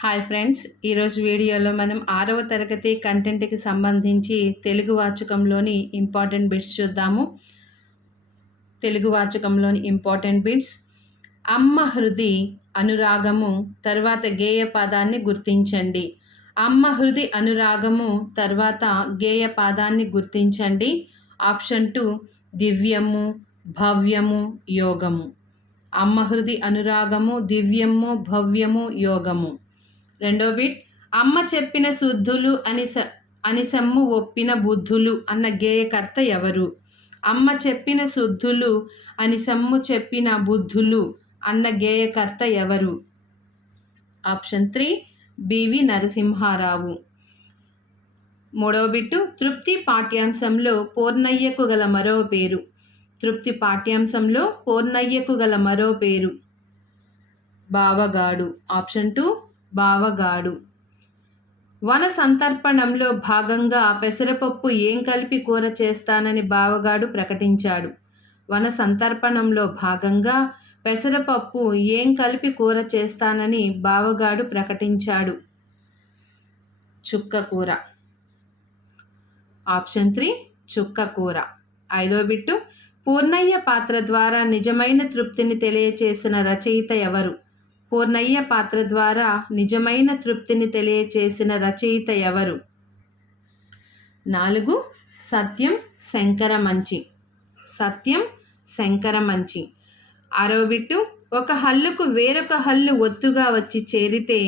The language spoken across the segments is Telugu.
హాయ్ ఫ్రెండ్స్, ఈరోజు వీడియోలో మనం 6వ తరగతి కంటెంట్కి సంబంధించి తెలుగు వాచకంలోని ఇంపార్టెంట్ బిట్స్ చూద్దాము. తెలుగు వాచకంలోని ఇంపార్టెంట్ బిట్స్: అమ్మ హృది అనురాగము తర్వాత గేయ పదాన్ని గుర్తించండి. అమ్మ హృది అనురాగము తర్వాత గేయ పదాన్ని గుర్తించండి. ఆప్షన్ 2 దివ్యము, భవ్యము, యోగము. అమ్మ హృది అనురాగము, దివ్యము, భవ్యము, యోగము. రెండో బిట్: అమ్మ చెప్పిన శుద్ధులు అనిసమ్ము ఒప్పిన బుద్ధులు అన్న గేయకర్త ఎవరు? అమ్మ చెప్పిన శుద్ధులు అనిసమ్ము చెప్పిన బుద్ధులు అన్న గేయకర్త ఎవరు? Option 3 B V Narasimha Rao. మూడవ బిట్టు: తృప్తి పాఠ్యాంశంలో పూర్ణయ్యకు గల మరో పేరు. తృప్తి పాఠ్యాంశంలో పూర్ణయ్యకు గల మరో పేరు బావగాడు. ఆప్షన్ 2 బావగాడు. వన సంతర్పణంలో భాగంగా పెసరపప్పు ఏం కలిపి కూర చేస్తానని బావగాడు ప్రకటించాడు. వన సంతర్పణంలో భాగంగా పెసరపప్పు ఏం కలిపి కూర చేస్తానని బావగాడు ప్రకటించాడు. చుక్క కూర. ఆప్షన్ 3 చుక్క కూర. ఐదో బిట్టు: పూర్ణయ్య పాత్ర ద్వారా నిజమైన తృప్తిని తెలియచేసిన రచయిత ఎవరు? పూర్ణయ్య పాత్ర ద్వారా నిజమైన తృప్తిని తెలియచేసిన రచయిత ఎవరు? 4 సత్యం శంకరమంచి. సత్యం శంకరమంచి. ఆరవ బిట్టు: ఒక హల్లుకు వేరొక హల్లు ఒత్తుగా వచ్చి చేరితే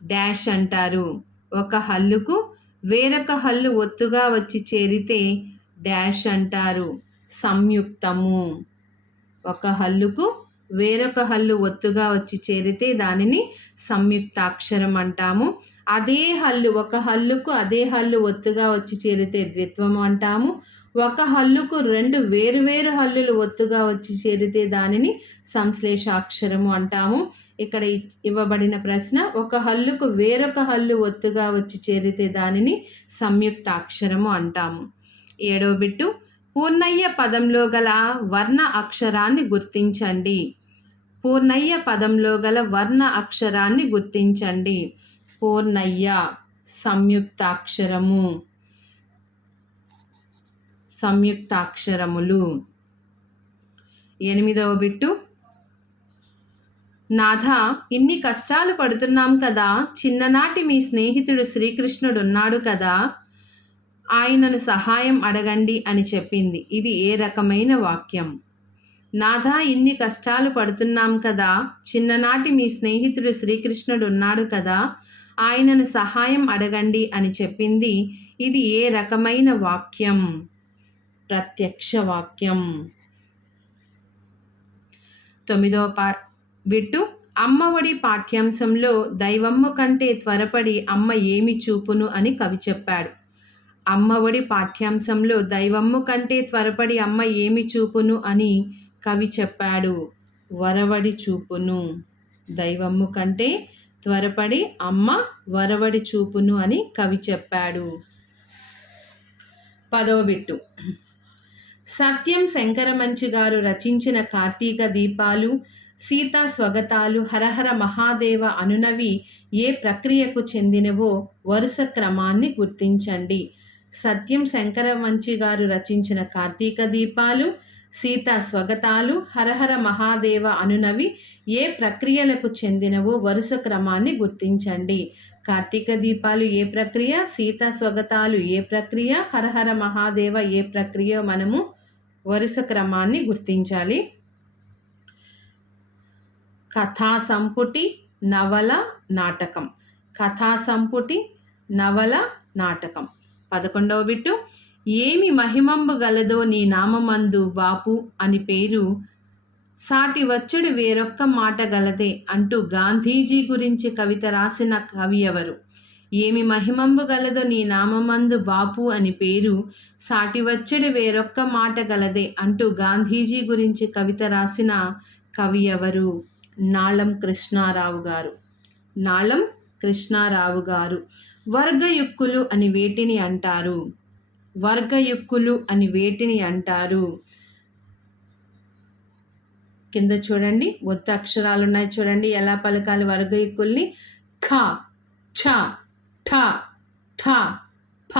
డాష్ అంటారు. ఒక హల్లుకు వేరొక హల్లు ఒత్తుగా వచ్చి చేరితే డాష్ అంటారు. సంయుక్తము. ఒక హల్లుకు వేరొక హల్లు ఒత్తుగా వచ్చి చేరితే దానిని సంయుక్తాక్షరం అంటాము. అదే హల్లు ఒక హల్లుకు అదే హల్లు ఒత్తుగా వచ్చి చేరితే ద్విత్వము అంటాము. ఒక హల్లుకు 2 వేరువేరు హల్లులు ఒత్తుగా వచ్చి చేరితే దానిని సంశ్లేషాక్షరము అంటాము. ఇక్కడ ఇవ్వబడిన ప్రశ్న: ఒక హల్లుకు వేరొక హల్లు ఒత్తుగా వచ్చి చేరితే దానిని సంయుక్తాక్షరము అంటాము. ఏడవ బిట్టు: పూర్ణయ్య పదంలో గల వర్ణ అక్షరాన్ని గుర్తించండి. పూర్ణయ్య పదంలో గల వర్ణ అక్షరాన్ని గుర్తించండి. పూర్ణయ్య సంయుక్తాక్షరము. సంయుక్తాక్షరములు. ఎనిమిదవ బిట్టు: నాథ, ఇన్ని కష్టాలు పడుతున్నాం కదా, చిన్ననాటి మీ స్నేహితుడు శ్రీకృష్ణుడు ఉన్నాడు కదా, ఆయనను సహాయం అడగండి అని చెప్పింది. ఇది ఏ రకమైన వాక్యం? నాథ, ఇన్ని కష్టాలు పడుతున్నాం కదా, చిన్ననాటి మీ స్నేహితుడు శ్రీకృష్ణుడు ఉన్నాడు కదా, ఆయనను సహాయం అడగండి అని చెప్పింది. ఇది ఏ రకమైన వాక్యం? ప్రత్యక్ష వాక్యం. 9వ బిట్టు: అమ్మఒడి పాఠ్యాంశంలో దైవమ్మ కంటే త్వరపడి అమ్మ ఏమి చూపును అని కవి చెప్పాడు. అమ్మఒడి పాఠ్యాంశంలో దైవమ్మ కంటే త్వరపడి అమ్మ ఏమి చూపును అని కవి చెప్పాడు. వరవడి చూపును. దైవమ్మ కంటే త్వరపడి అమ్మ వరవడి చూపును అని కవి చెప్పాడు. 10వ బిట్టు: సత్యం శంకరమంచి గారు రచించిన కార్తీక దీపాలు, సీతా స్వగతాలు, హరహర మహాదేవ అనునవి ఏ ప్రక్రియకు చెందినవో వరుస క్రమాన్ని గుర్తించండి. సత్యం శంకరమంచి గారు రచించిన కార్తీక దీపాలు, సీతా స్వగతాలు, హరహర మహాదేవ అనునవి ఏ ప్రక్రియలకు చెందినవో వరుస క్రమాన్ని గుర్తించండి. కార్తీక దీపాలు ఏ ప్రక్రియ, సీతా స్వగతాలు ఏ ప్రక్రియ, హరహర మహాదేవ ఏ ప్రక్రియ మనము వరుస క్రమాన్ని గుర్తించాలి. కథా సంపుటి, నవల, నాటకం. కథా సంపుటి, నవల, నాటకం. 11వ బిట్టు: ఏమి మహిమంబు గలదో నీ నామమందు బాపు అని పేరు, సాటి వచ్చుడు వేరొక్క మాట గలదే అంటూ గాంధీజీ గురించి కవిత రాసిన కవి ఎవరు? ఏమి మహిమంబు గలదో నీ నామమందు బాపు అని పేరు, సాటి వచ్చుడు వేరొక్క మాట గలదే అంటూ గాంధీజీ గురించి కవిత రాసిన కవి ఎవరు? నాళం కృష్ణారావు గారు. నాళం కృష్ణారావు గారు. వర్గయుక్కులు అని వేటిని అంటారు? వర్గయుక్కులు అని వేటిని అంటారు? కింద చూడండి, ఒత్తు అక్షరాలు ఉన్నాయి చూడండి. ఎలా పలకాలి వర్గయుక్కుల్ని? ఖ, ఛ, ఠ, థ, ఫ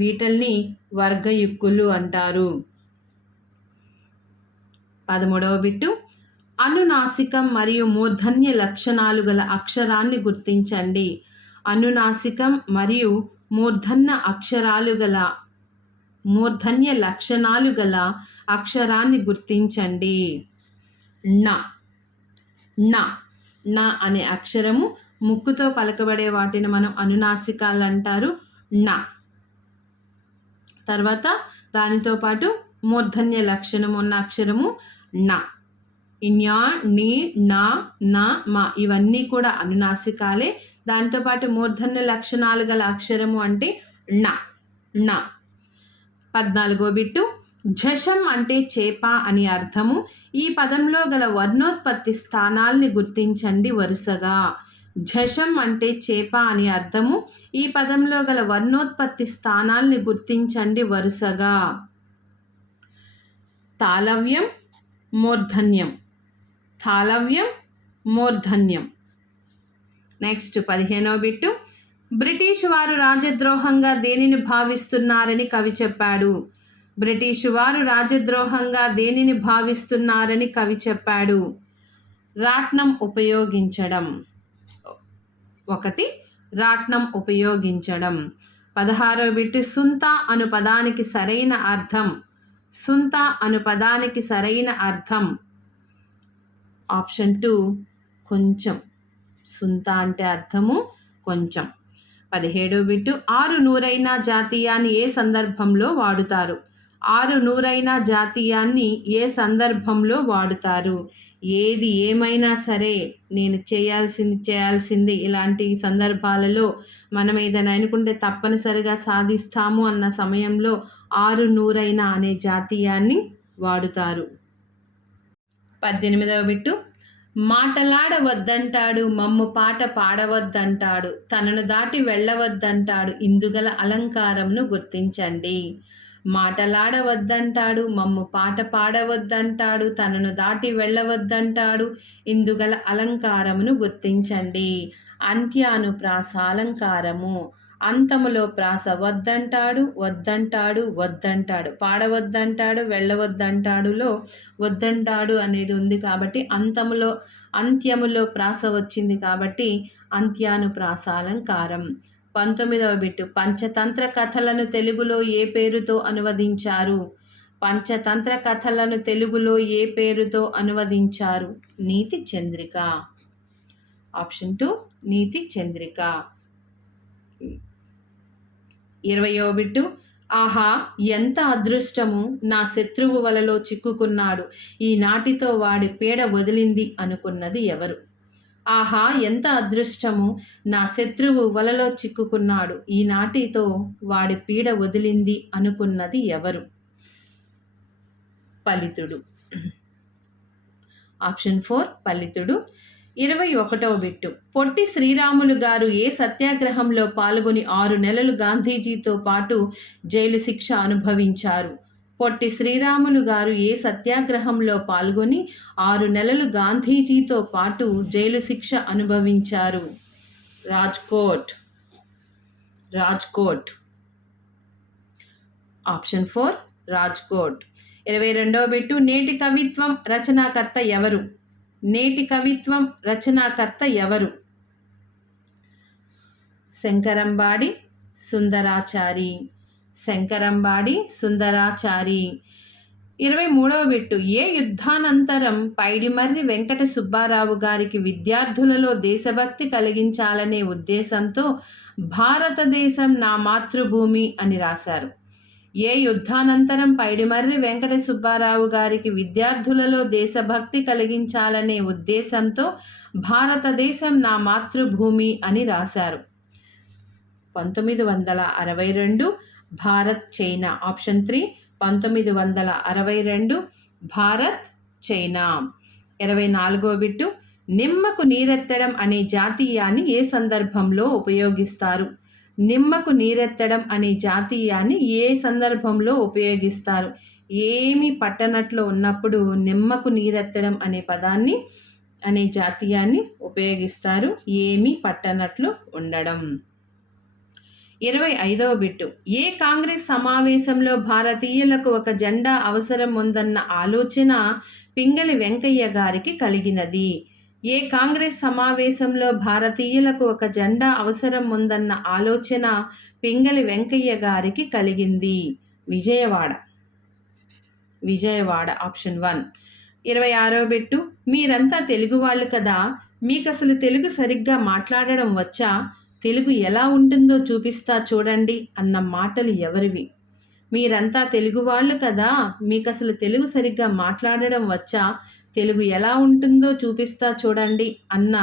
వీటిల్ని వర్గయుక్కులు అంటారు. 13వ బిట్టు అనునాసికం మరియు మూర్ధన్య లక్షణాలు గల అక్షరాన్ని గుర్తించండి. అనునాసికం మరియు మూర్ధన్య లక్షణాలు గల అక్షరాన్ని గుర్తించండి. ణ ణ ణ అనే అక్షరము ముక్కుతో పలకబడే వాటిని మనం అనునాసికాలు అంటారు. ణ తర్వాత దానితో పాటు మూర్ధన్య లక్షణం ఉన్న అక్షరము ణ. న్య, ని, నా, న, మ ఇవన్నీ కూడా అనునాసికాలే. దాంతోపాటు మూర్ధన్య లక్షణాలు గల అక్షరము అంటే ణ ణ. 14వ బిట్టు ఝషం అంటే చేప అని అర్థము. ఈ పదంలో గల వర్ణోత్పత్తి స్థానాల్ని గుర్తించండి వరుసగా. ఝషం అంటే చేప అని అర్థము. ఈ పదంలో గల వర్ణోత్పత్తి స్థానాల్ని గుర్తించండి వరుసగా. తాళవ్యం, మూర్ధన్యం, తాళవ్యం, మూర్ధన్యం. నెక్స్ట్ 15వ బిట్టు బ్రిటిష్ వారు రాజద్రోహంగా దేనిని భావిస్తున్నారని కవి చెప్పాడు. బ్రిటిష్ వారు రాజద్రోహంగా దేనిని భావిస్తున్నారని కవి చెప్పాడు. రాట్నం ఉపయోగించడం. 1 రాట్నం ఉపయోగించడం. 16వ బిట్టు సుంత అను పదానికి సరైన అర్థం. సుంత అను పదానికి సరైన అర్థం ఆప్షన్ 2 కొంచెం. సుంత అంటే అర్థము కొంచెం. 17వ బిట్టు ఆరు నూరైన జాతీయాన్ని ఏ సందర్భంలో వాడుతారు. ఆరు నూరైన జాతీయాన్ని ఏ సందర్భంలో వాడుతారు. ఏది ఏమైనా సరే నేను చేయాల్సింది ఇలాంటి సందర్భాలలో మనం ఏదైనా అనుకుంటే తప్పనిసరిగా సాధిస్తాము అన్న సమయంలో ఆరు నూరైన అనే జాతీయాన్ని వాడుతారు. 18వ బిట్టు మాటలాడవద్దంటాడు మమ్ము పాట పాడవద్దంటాడు తనను దాటి వెళ్ళవద్దంటాడు ఇందుగల అలంకారంను గుర్తించండి. మాటలాడవద్దంటాడు మమ్ము పాట పాడవద్దంటాడు తనను దాటి వెళ్ళవద్దంటాడు ఇందుగల అలంకారమును గుర్తించండి. అంత్యానుప్రాస అలంకారము. అంతములో ప్రాస వద్దంటాడు వద్దంటాడు వద్దంటాడు. పాడవద్దంటాడు వెళ్ళవద్దంటాడులో వద్దంటాడు అనేది ఉంది కాబట్టి అంత్యములో ప్రాస వచ్చింది కాబట్టి అంత్యానుప్రాస అలంకారం. 19వ బిట్టు పంచతంత్ర కథలను తెలుగులో ఏ పేరుతో అనువదించారు. పంచతంత్ర కథలను తెలుగులో ఏ పేరుతో అనువదించారు. నీతి చంద్రిక. ఆప్షన్ 2 నీతి చంద్రిక. 20వ బిట్టు ఆహా ఎంత అదృష్టము నా శత్రువు వలలో చిక్కుకున్నాడు ఈనాటితో వాడి పీడ వదిలింది అనుకున్నది ఎవరు. ఆహా ఎంత అదృష్టము నా శత్రువు వలలో చిక్కుకున్నాడు ఈనాటితో వాడి పీడ వదిలింది అనుకున్నది ఎవరు. పలితుడు. ఆప్షన్ 4 పలితుడు. 21వ బిట్టు పొట్టి శ్రీరాములు గారు ఏ సత్యాగ్రహంలో పాల్గొని 6 నెలలు గాంధీజీతో పాటు జైలు శిక్ష అనుభవించారు. పొట్టి శ్రీరాములు గారు ఏ సత్యాగ్రహంలో పాల్గొని 6 నెలలు గాంధీజీతో పాటు జైలు శిక్ష అనుభవించారు. రాజ్కోట్. ఆప్షన్ 4 రాజ్కోట్. 22వ బిట్టు నేటి కవిత్వం రచనాకర్త ఎవరు. నేటి కవిత్వం రచనాకర్త ఎవరు. శంకరంబాడి సుందరాచారి. 23వ బిట్టు ఏ యుద్ధానంతరం పైడిమర్రి వెంకట సుబ్బారావు గారికి విద్యార్థులలో దేశభక్తి కలిగించాలనే ఉద్దేశంతో భారతదేశం నా మాతృభూమి అని రాశారు. ఏ యుద్ధానంతరం పైడిమర్రి వెంకట సుబ్బారావు గారికి విద్యార్థులలో దేశభక్తి కలిగించాలనే ఉద్దేశంతో భారతదేశం నా మాతృభూమి అని రాశారు. 1962 Bharat China. Option 3 1962 Bharat China. 24వ బిట్టు నిమ్మకు నీరెత్తడం అనే జాతీయాన్ని ఏ సందర్భంలో ఉపయోగిస్తారు. నిమ్మకు నీరెత్తడం అనే జాతీయాన్ని ఏ సందర్భంలో ఉపయోగిస్తారు. ఏమి పట్టనట్లు ఉన్నప్పుడు నిమ్మకు నీరెత్తడం అనే పదాన్ని అనే జాతీయాన్ని ఉపయోగిస్తారు. ఏమీ పట్టనట్లు ఉండడం. 25వ బిట్టు. ఏ కాంగ్రెస్ సమావేశంలో భారతీయులకు ఒక జెండా అవసరం ఉందన్న ఆలోచన పింగళి వెంకయ్య గారికి కలిగినది? ఏ కాంగ్రెస్ సమావేశంలో భారతీయులకు ఒక జెండా అవసరం ఉందన్న ఆలోచన పింగళి వెంకయ్య గారికి కలిగింది? విజయవాడ. విజయవాడ ఆప్షన్ 1. 26వ బిట్టు. మీరంతా తెలుగు వాళ్ళు కదా, మీకు అసలు తెలుగు సరిగ్గా మాట్లాడడం వచ్చా? తెలుగు ఎలా ఉంటుందో చూపిస్తా చూడండి అన్న మాటలు ఎవరివి? మీరంతా తెలుగు వాళ్ళు కదా, మీకు అసలు తెలుగు సరిగ్గా మాట్లాడడం వచ్చా? తెలుగు ఎలా ఉంటుందో చూపిస్తా చూడండి అన్న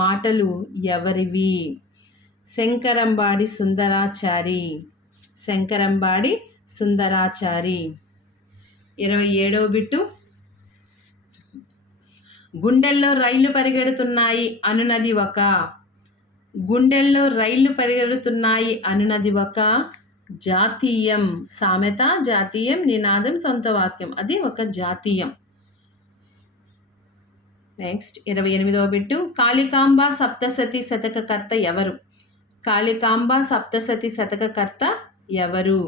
మాటలు ఎవరివి? శంకరంబాడి సుందరాచారి. శంకరంబాడి సుందరాచారి. 27వ బిట్టు. గుండెల్లో రైళ్లు పరిగెడుతున్నాయి అనునది ఒక గుండెల్లో రైళ్లు పరిగెడుతున్నాయి అనునది ఒక జాతీయం. సామెత, జాతీయం, నినాదం, సొంత వాక్యం. అది ఒక జాతీయం. నెక్స్ట్ 28వ బిట్టు. కాళికాంబ సప్తసతి శతకకర్త ఎవరు? కాళికాంబ సప్తసతి శతకకర్త ఎవరు?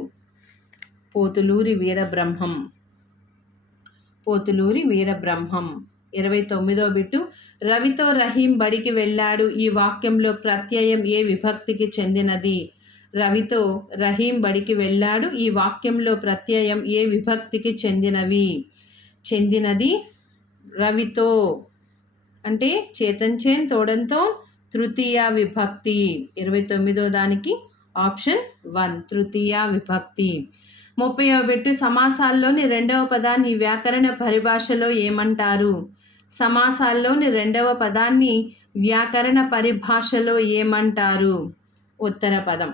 పోతులూరి వీరబ్రహ్మం. పోతులూరి వీరబ్రహ్మం. 29వ బిట్టు. రవితో రహీం బడికి వెళ్ళాడు ఈ వాక్యంలో ప్రత్యయం ఏ విభక్తికి చెందినది? రవితో రహీం బడికి వెళ్ళాడు ఈ వాక్యంలో ప్రత్యయం ఏ విభక్తికి చెందినది రవితో అంటే చేతంచేన్ తోడంతో తృతీయ విభక్తి. 29వ దానికి ఆప్షన్ 1 తృతీయ విభక్తి. 30వ బిట్టు. సమాసాల్లోని రెండవ పదాన్ని వ్యాకరణ పరిభాషలో ఏమంటారు? సమాసాల్లోని రెండవ పదాన్ని వ్యాకరణ పరిభాషలో ఏమంటారు? ఉత్తర పదం.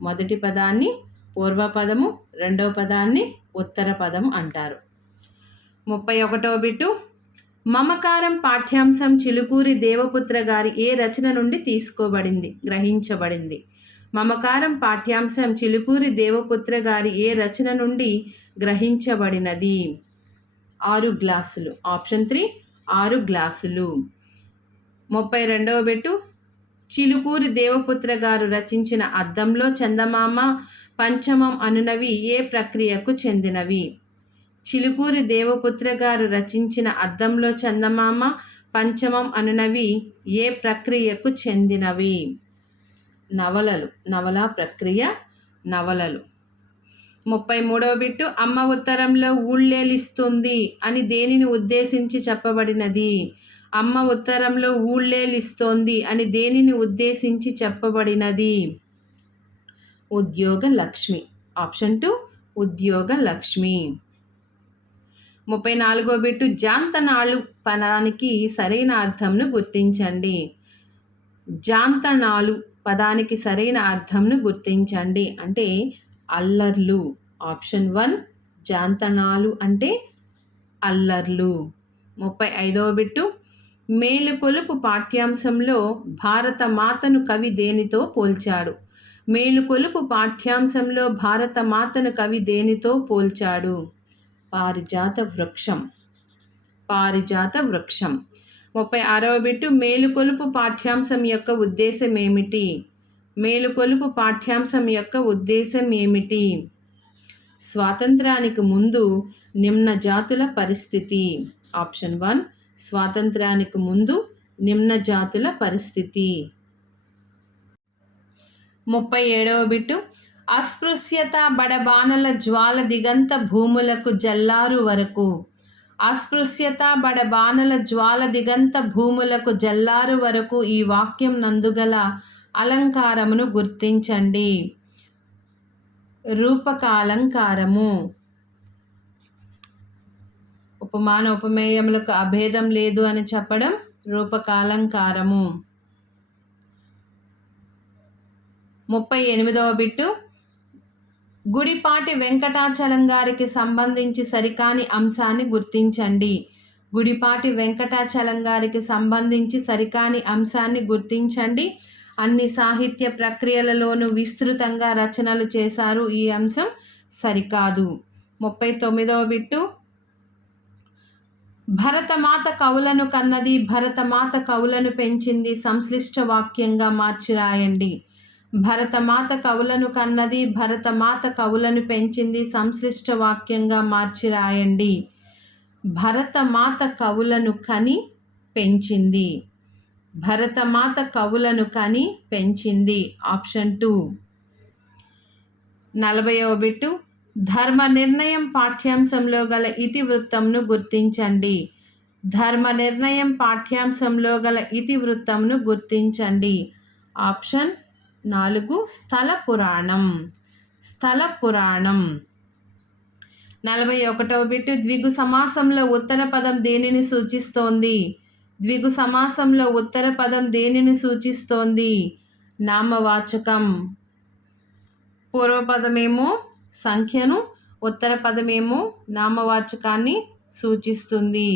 మొదటి పదాన్ని పూర్వపదము, రెండవ పదాన్ని ఉత్తర పదం అంటారు. 31వ బిట్టు. మమకారం పాఠ్యాంశం చిలుకూరి దేవపుత్ర గారి ఏ రచన నుండి గ్రహించబడింది? మమకారం పాఠ్యాంశం చిలుకూరి దేవపుత్ర గారి ఏ రచన నుండి గ్రహించబడినది? 6 గ్లాసులు. ఆప్షన్ 3 6 గ్లాసులు. 32వ బిట్టు. చిలుకూరి దేవపుత్ర గారు రచించిన అద్దంలో చందమామ, పంచమం అనునవి ఏ ప్రక్రియకు చెందినవి? చిలుకూరి దేవపుత్ర గారు రచించిన అద్దంలో చందమామ, పంచమం అనునవి ఏ ప్రక్రియకు చెందినవి? నవలలు. నవలా ప్రక్రియ నవలలు. 33వ బిట్టు. అమ్మ ఉత్తరంలో ఊళ్ళేలిస్తుంది అని దేనిని ఉద్దేశించి చెప్పబడినది? అమ్మ ఉత్తరంలో ఊళ్ళేలిస్తోంది అని దేనిని ఉద్దేశించి చెప్పబడినది? ఉద్యోగ లక్ష్మి. ఆప్షన్ 2 ఉద్యోగ లక్ష్మి. 34వ బిట్టు. జాంతనాళు పదానికి సరైన అర్థంను గుర్తించండి. జాంతనాలు పదానికి సరైన అర్థంను గుర్తించండి అంటే అల్లర్లు. ఆప్షన్ 1 జాంతనాలు అంటే అల్లర్లు. 35వ బిట్టు. మేలుకొలుపు పాఠ్యాంశంలో భారత మాతను కవి దేనితో పోల్చాడు? మేలుకొలుపు పాఠ్యాంశంలో భారత మాతను కవి దేనితో పోల్చాడు? పారిజాత వృక్షం. పారిజాత వృక్షం. 36వ బిట్టు. మేలుకొలుపు పాఠ్యాంశం యొక్క ఉద్దేశం ఏమిటి? మేలుకొలుపు పాఠ్యాంశం యొక్క ఉద్దేశం ఏమిటి? స్వాతంత్రానికి ముందు నిమ్న జాతుల పరిస్థితి. ఆప్షన్ 1 స్వాతంత్రానికి ముందు నిమ్న జాతుల పరిస్థితి. 37వ బిట్టు. అస్పృశ్యత బడబానల జ్వాల దిగంత భూములకు జల్లారు వరకు. అస్పృశ్యత బడబానల జ్వాల దిగంత భూములకు జల్లారు వరకు ఈ వాక్యం నందుగల అలంకారమును గుర్తించండి. రూపకాలంకారము. ఉపమాన ఉపమేయములకు అభేదం లేదు అని చెప్పడం రూపకాలంకారము. 38వ బిట్టు. గుడిపాటి వెంకటాచలం గారికి సంబంధించి సరికాని అంశాన్ని గుర్తించండి. గుడిపాటి వెంకటాచలం గారికి సంబంధించి సరికాని అంశాన్ని గుర్తించండి. అన్ని సాహిత్య ప్రక్రియలలోనూ విస్తృతంగా రచనలు చేశారు. ఈ అంశం సరికాదు. 39వ బిట్టు. భరతమాత కవులను కన్నది, భరతమాత కవులను పెంచింది సంశ్లిష్ట వాక్యంగా మార్చి రాయండి. భరతమాత కవులను కన్నది, భరతమాత కవులను పెంచింది సంశ్లిష్ట వాక్యంగా మార్చి రాయండి. భరతమాత కవులను కని పెంచింది. భరతమాత కవులను కని పెంచింది. ఆప్షన్ 2. 40వ బిట్టు. ధర్మ నిర్ణయం పాఠ్యాంశంలో గల ఇతివృత్తంను గుర్తించండి. ధర్మ నిర్ణయం పాఠ్యాంశంలో గల ఇతివృత్తంను గుర్తించండి. ఆప్షన్ 4. స్థల పురాణం. స్థల పురాణం. 41వ బిట్టు. ద్విగు సమాసంలో ఉత్తర పదం దేనిని సూచిస్తోంది? ద్విగు సమాసంలో ఉత్తర పదం దేనిని సూచిస్తోంది? నామవాచకం. పూర్వపదమేమో సంఖ్యను, ఉత్తర పదమేమో నామవాచకాన్ని సూచిస్తుంది.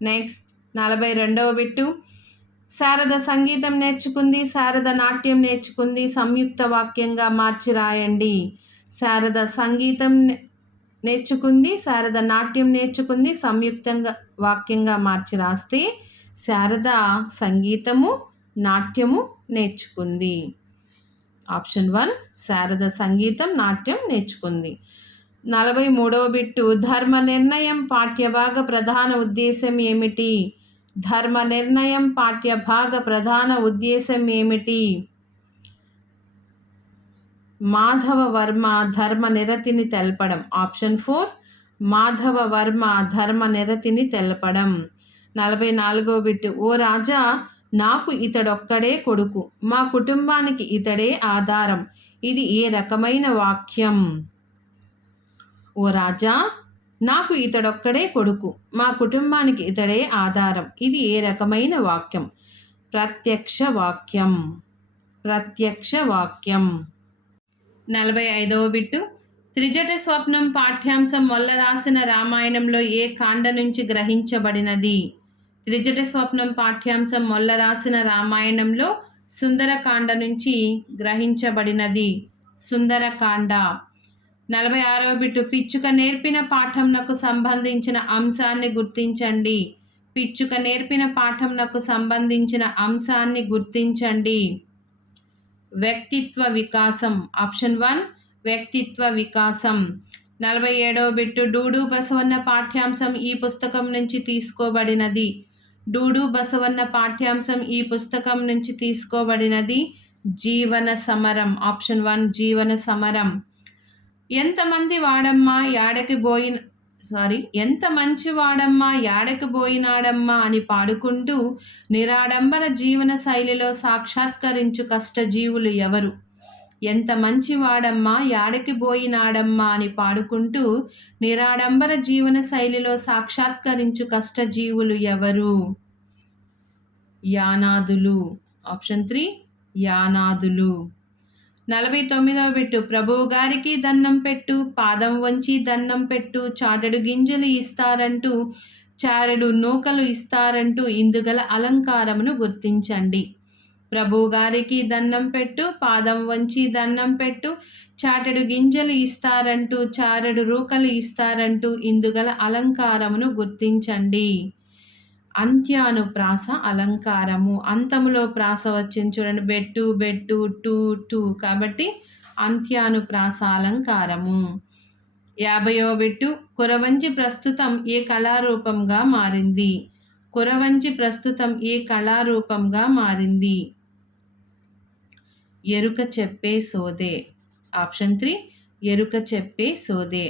Next 42వ bit. శారద సంగీతం నేర్చుకుంది, శారద నాట్యం నేర్చుకుంది సంయుక్త వాక్యంగా మార్చి రాయండి. శారద సంగీతం నేర్చుకుంది, శారద నాట్యం నేర్చుకుంది సంయుక్తంగా వాక్యంగా మార్చి రాస్తే శారద సంగీతము, నాట్యము నేర్చుకుంది. ఆప్షన్ 1 శారద సంగీతం, నాట్యం నేర్చుకుంది. 43వ బిట్టు. ధర్మ నిర్ణయం పాఠ్యభాగ ప్రధాన ఉద్దేశం ఏమిటి? ధర్మ నిర్ణయం పాఠ్యభాగ ప్రధాన ఉద్దేశం ఏమిటి? మాధవ వర్మ ధర్మ నిరతిని తెలపడం. ఆప్షన్ 4 మాధవ వర్మ ధర్మ నిరతిని తెలపడం. 44వ బిట్టు. ఓ రాజా, నాకు ఇతడొక్కడే కొడుకు, మా కుటుంబానికి ఇతడే ఆధారం. ఇది ఏ రకమైన వాక్యం? ఓ రాజా, నాకు ఇతడొక్కడే కొడుకు, మా కుటుంబానికి ఇతడే ఆధారం. ఇది ఏ రకమైన వాక్యం? ప్రత్యక్ష వాక్యం. ప్రత్యక్ష వాక్యం. 45వ బిట్టు. త్రిజట స్వప్నం పాఠ్యాంశం మొల్ల రాసిన రామాయణంలో ఏ కాండ నుంచి గ్రహించబడినది? త్రిజట స్వప్నం పాఠ్యాంశం మొల్ల రాసిన రామాయణంలో సుందరకాండ నుంచి గ్రహించబడినది. సుందరకాండ. 46వ బిట్టు. పిచ్చుక నేర్పిన పాఠంనకు సంబంధించిన అంశాన్ని గుర్తించండి. పిచ్చుక నేర్పిన పాఠంనకు సంబంధించిన అంశాన్ని గుర్తించండి. వ్యక్తిత్వ వికాసం. ఆప్షన్ 1 వ్యక్తిత్వ వికాసం. 47వ బిట్టు. డూడు బసవన్న పాఠ్యాంశం ఈ పుస్తకం నుంచి తీసుకోబడినది. డూడు బసవన్న పాఠ్యాంశం ఈ పుస్తకం నుంచి తీసుకోబడినది. జీవన సమరం. ఆప్షన్ 1 జీవన సమరం. ఎంత మంచి వాడమ్మా యాడకి పోయినాడమ్మా అని పాడుకుంటూ నిరాడంబర జీవన శైలిలో సాక్షాత్కరించు కష్టజీవులు ఎవరు? ఎంత మంచి వాడమ్మా యాడకి పోయినాడమ్మా అని పాడుకుంటూ నిరాడంబర జీవన శైలిలో సాక్షాత్కరించు కష్టజీవులు ఎవరు? యానాదులు. ఆప్షన్ 3 యానాదులు. 49వ బిట్టు. ప్రభువు గారికి దన్నం పెట్టు, పాదం వంచి దన్నం పెట్టు, చాటెడు గింజలు ఇస్తారంటూ చారెడు నూకలు ఇస్తారంటూ ఇందుగల అలంకారమును గుర్తించండి. ప్రభువు గారికి దన్నం పెట్టు, పాదం వంచి దన్నం పెట్టు, చాటెడు గింజలు ఇస్తారంటూ చారెడు రూకలు ఇస్తారంటూ ఇందుగల అలంకారమును గుర్తించండి. అంత్యానుప్రాస అలంకారము. అంతములో ప్రాస వచ్చింది చూడండి. బెట్టు బెట్టు టు టు కాబట్టి అంత్యానుప్రాస అలంకారము. 50వ బిట్టు. కురవంచి ప్రస్తుతం ఏ కళారూపంగా మారింది? కురవంచి ప్రస్తుతం ఏ కళారూపంగా మారింది? ఎరుక చెప్పే సోదే. ఆప్షన్ 3 ఎరుక చెప్పే సోదే.